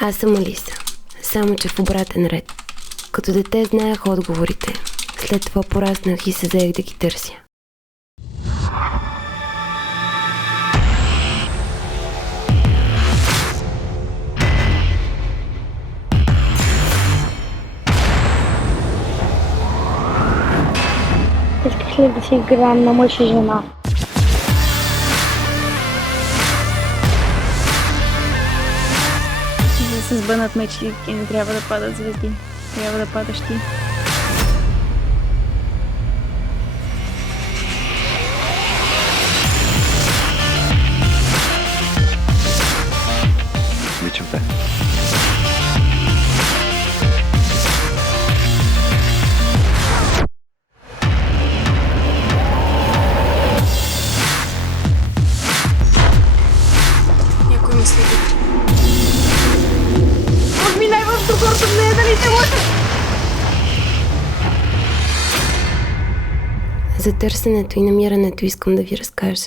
Аз съм Алиса, само че в обратен ред. Като дете знаех отговорите. След това пораснах и се заех да ги търся. Искаш ли да си играем на мъж и жена? За да се сбъднат мечтите, не трябва да падат звезди. Трябва да падаш ти. Обичам те. Някой ми следи. Отминай в догорто, не е дали те лъжа! За търсенето и намирането искам да ви разкажа.